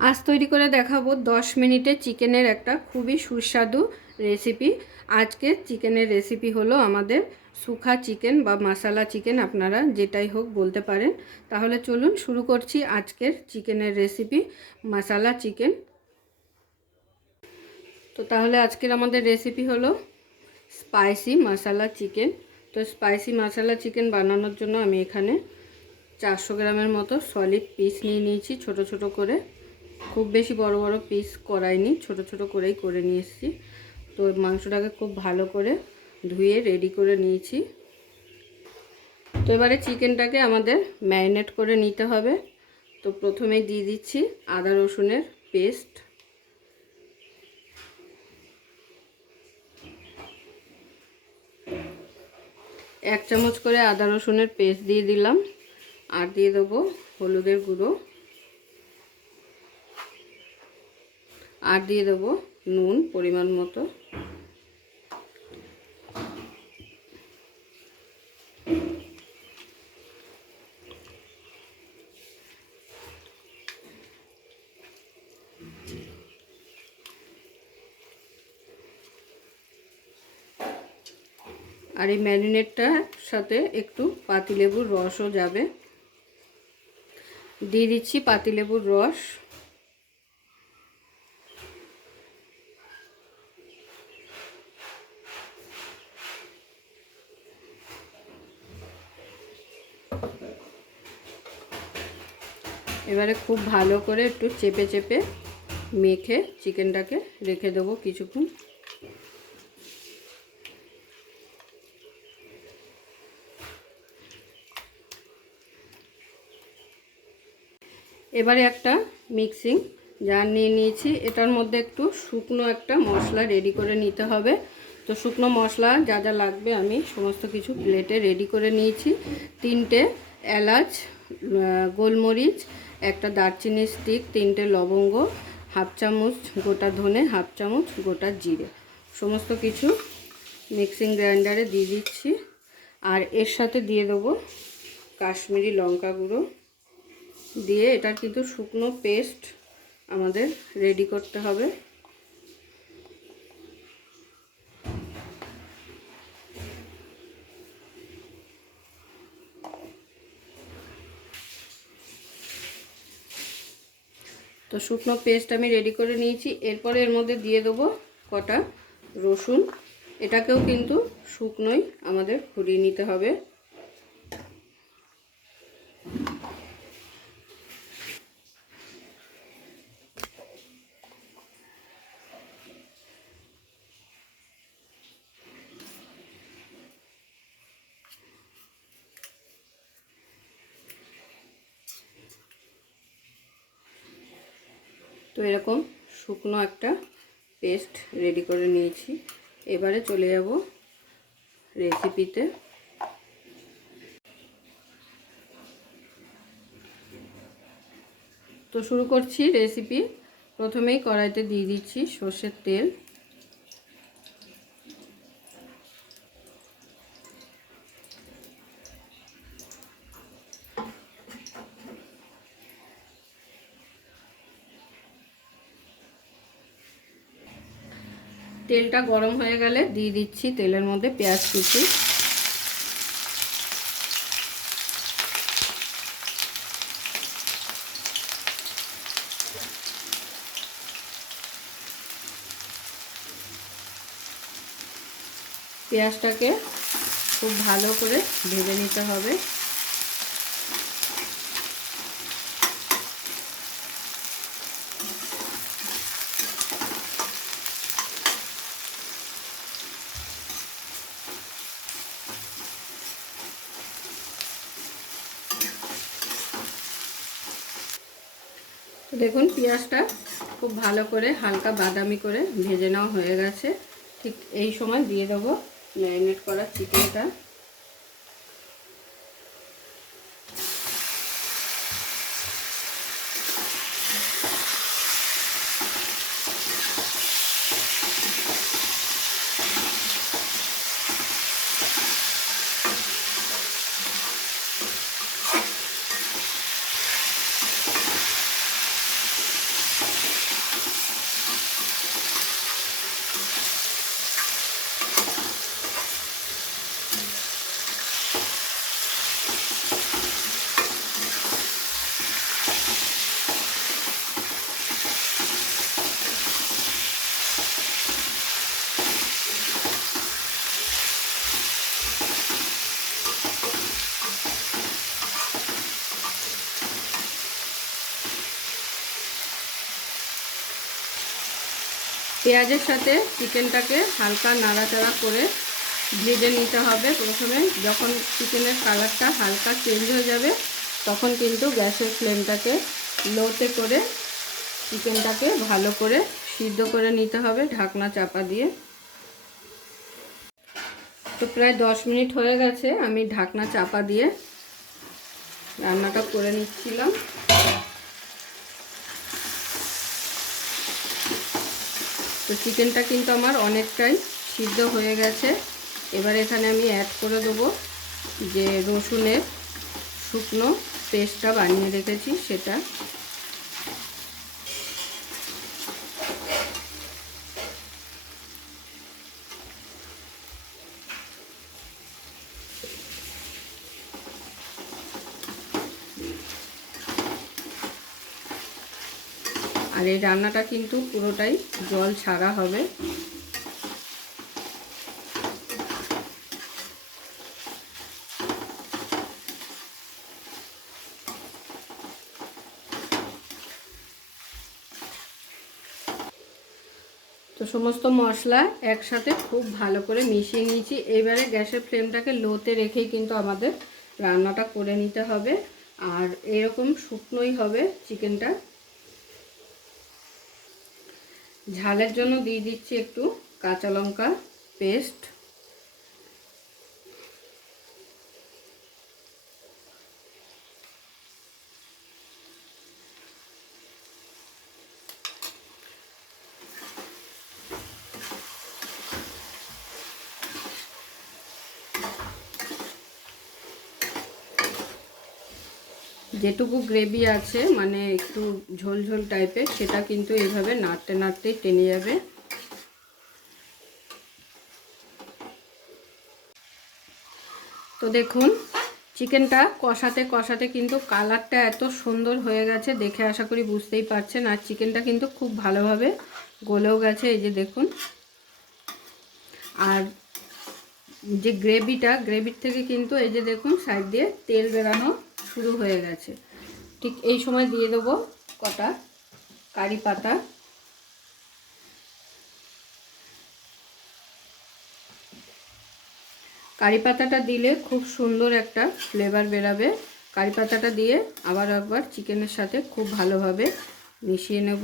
আজ তৈরি করে দেখাবো 10 মিনিটে চিকেনের একটা খুবই সুস্বাদু রেসিপি। আজকে চিকেনের রেসিপি হলো আমাদের শুখা চিকেন বা মশলা চিকেন, আপনারা যেটাই হোক বলতে পারেন। তাহলে চলুন শুরু করছি আজকের চিকেনের রেসিপি, মশলা চিকেন। তো তাহলে আজকের আমাদের রেসিপি হলো স্পাইসি মশলা চিকেন। তো স্পাইসি মশলা চিকেন বানানোর জন্য আমি এখানে 400 গ্রামের মতো সলিড পিস নিয়ে নিয়েছি, ছোট ছোট করে। খুব বেশি বড় বড় পিস করাইনি, ছোট ছোট করেই করে নিয়ে এসেছি। তো মাংসটাকে খুব ভালো করে ধুয়ে রেডি করে নিয়েছি। তো এবারে চিকেনটাকে আমাদের ম্যারিনেট করে নিতে হবে। তো প্রথমে দিয়ে দিচ্ছি আদা রসুনের পেস্ট। এক চামচ করে আদা রসুনের পেস্ট দিয়ে দিলাম। আর দিয়ে দেবো হলুদের গুঁড়ো, আর দিয়ে দেবো নুন পরিমাণ মতো। আর এই ম্যারিনেটটার সাথে একটু পাতিলেবুর রসও যাবে। দিয়ে দিচ্ছি পাতিলেবুর রস। এবারে খুব ভালো করে একটু চেপে চেপে মেখে চিকেনটাকে রেখে দেবো কিছুক্ষণ। এবারে একটা মিক্সিং জার নিয়ে নিয়েছি, এটার মধ্যে একটু শুকনো একটা মশলা রেডি করে নিতে হবে। তো শুকনো মশলা যা যা লাগবে আমি সমস্ত কিছু প্লেটে রেডি করে নিয়েছি। 3টে এলাচ, গোলমরিচ, একটা দারচিনি স্টিক, 3টে লবঙ্গ, হাফ চামচ গোটা ধনে, হাফ চামচ গোটা জিরে, সমস্ত কিছু মিক্সিং গ্রাইন্ডারে দিয়ে দিচ্ছি। আর এর সাথে দিয়ে দেবো কাশ্মীরি লঙ্কা গুঁড়ো দিয়ে এটার কিন্তু শুকনো পেস্ট আমাদের রেডি করতে হবে। তো শুকনো পেস্ট আমি রেডি করে নিয়েছি। এরপরে এর মধ্যে দিয়ে দেবো কটা রসুন, এটাকেও কিন্তু শুকনোই আমাদের ঘুরিয়ে নিতে হবে। তো এরকম শুকনো একটা পেস্ট রেডি করে নিয়েছি। এবারে চলে যাব রেসিপিতে। তো শুরু করছি রেসিপি। প্রথমেই কড়াইতে দিয়ে দিচ্ছি সর্ষের তেল। তেলটা গরম হয়ে গেলে দিয়ে দিচ্ছি তেলের মধ্যে পেঁয়াজ কুচি। পেঁয়াজটাকে খুব ভালো করে ভেজে নিতে হবে। দেখুন পেঁয়াজটা খুব ভালো করে হালকা বাদামি করে ভেজে নেওয়া হয়ে গেছে। ঠিক এই সময় দিয়ে দেবো ম্যারিনেট করা চিকেনটা। পেঁয়াজের সাথে চিকেনটাকে হালকা নাড়াচাড়া করে ভেজে নিতে হবে। প্রথমে যখন চিকেনের কালারটা হালকা চেঞ্জ হয়ে যাবে তখন কিন্তু গ্যাসের ফ্লেমটাকে লোতে করে চিকেনটাকে ভালো করে সিদ্ধ করে নিতে হবে ঢাকনা চাপা দিয়ে। তো প্রায় 10 মিনিট হয়ে গেছে, আমি ঢাকনা চাপা দিয়ে রান্নাটা করে নিচ্ছিলাম। তো চিকেনটা কিন্তু আমার অনেকটাই সিদ্ধ হয়ে গেছে। এবার এখানে আমি অ্যাড করে দেবো যে রসুনের শুকনো পেস্টটা বানিয়ে রেখেছি সেটা। আর এই রান্নাটা কিন্তু পুরোটাই জল ছাড়া হবে। তো সমস্ত মশলা একসাথে খুব ভালো করে মিশিয়ে নিয়েছি। এবারে গ্যাসের ফ্লেমটাকে লোতে রেখেই কিন্তু আমাদের রান্নাটা করে নিতে হবে। আর এরকম শুকনোই হবে চিকেনটা। ঝালের জন্য দিয়ে দিচ্ছি একটু কাঁচা লঙ্কা পেস্ট। যেটুকু গ্রেভি আছে মানে একটু ঝোল ঝোল টাইপের, সেটা কিন্তু এইভাবে নাড়তে নাড়তেই টেনে যাবে। তো দেখুন চিকেনটা কষাতে কষাতে কিন্তু কালারটা এত সুন্দর হয়ে গেছে, দেখে আশা করি বুঝতেই পারছেন। আর চিকেনটা কিন্তু খুব ভালোভাবে গলেও গেছে, এই যে দেখুন। আর যে গ্রেভির থেকে কিন্তু এই যে দেখুন সাইড দিয়ে তেল বেরানো শুরু হয়ে গেছে। ঠিক এই সময় দিয়ে দেবো কটা কারি পাতা। কারি পাতাটা দিলে খুব সুন্দর একটা ফ্লেভার বেরাবে। কারি পাতাটা দিয়ে আবার একবার চিকেনের সাথে খুব ভালোভাবে মিশিয়ে নেব।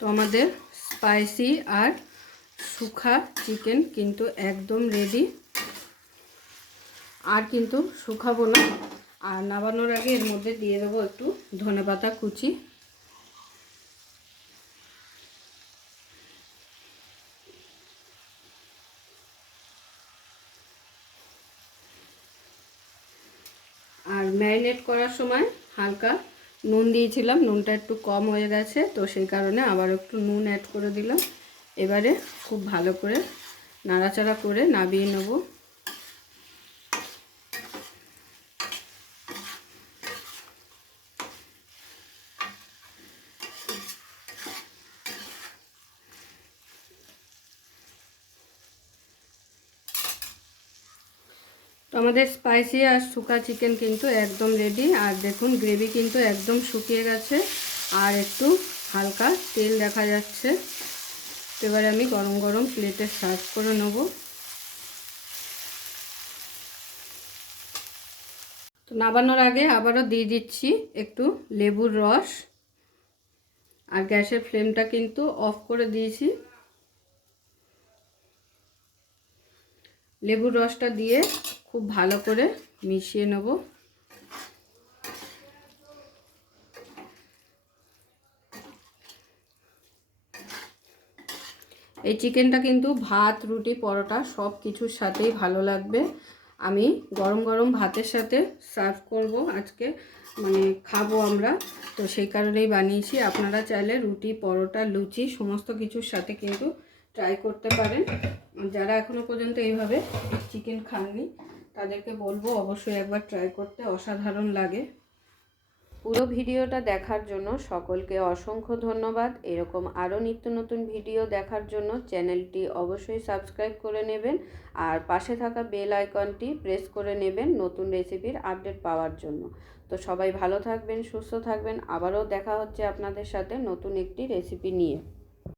তো আমাদের স্পাইসি আর শুকা চিকেন কিন্তু একদম রেডি। আর কিন্তু শুকাবো না। আর নামানোর আগে এর মধ্যে দিয়ে দেবো একটু ধনেপাতা কুচি। আর ম্যারিনেট করার সময় হালকা নুন দিয়েছিলাম, নুনটা একটু কম হয়ে গেছে, তো সেই কারণে আবার একটু নুন অ্যাড করে দিলাম। এবারে খুব ভালো করে নাড়াচাড়া করে নামিয়ে নেব। তো আমাদের স্পাইসি আর শুকা চিকেন কিন্তু একদম রেডি। আর দেখুন গ্রেভি কিন্তু একদম শুকিয়ে গেছে আর একটু হালকা তেল দেখা যাচ্ছে। এবারে আমি গরম গরম প্লেটে সার্ভ করে নেব। তো নামানোর আগে আবারও দিয়ে দিচ্ছি একটু লেবুর রস। আর গ্যাসের ফ্লেমটা কিন্তু অফ করে দিয়েছি। লেবুর রসটা দিয়ে খুব ভালো করে মিশিয়ে নেব। এই চিকেনটা কিন্তু ভাত রুটি পরোটা সব কিছুর সাথেই ভালো লাগবে। আমি গরম গরম ভাতের সাথে সার্ভ করব আজকে, মানে খাবো আমরা, তো সেই কারণেই বানিয়েছি। আপনারা চাইলে রুটি পরোটা লুচি সমস্ত কিছুর সাথে কিন্তু ট্রাই করতে পারেন। যারা এখনও পর্যন্ত এইভাবে চিকেন খাননি তাদেরকে বলবো অবশ্যই একবার ট্রাই করতে, অসাধারণ লাগে। পুরো ভিডিওটা দেখার জন্য সকলকে অসংখ্য ধন্যবাদ। এরকম আরও নিত্য নতুন ভিডিও দেখার জন্য চ্যানেলটি অবশ্যই সাবস্ক্রাইব করে নেবেন আর পাশে থাকা বেল আইকনটি প্রেস করে নেবেন নতুন রেসিপির আপডেট পাওয়ার জন্য। তো সবাই ভালো থাকবেন, সুস্থ থাকবেন। আবারও দেখা হচ্ছে আপনাদের সাথে নতুন একটি রেসিপি নিয়ে।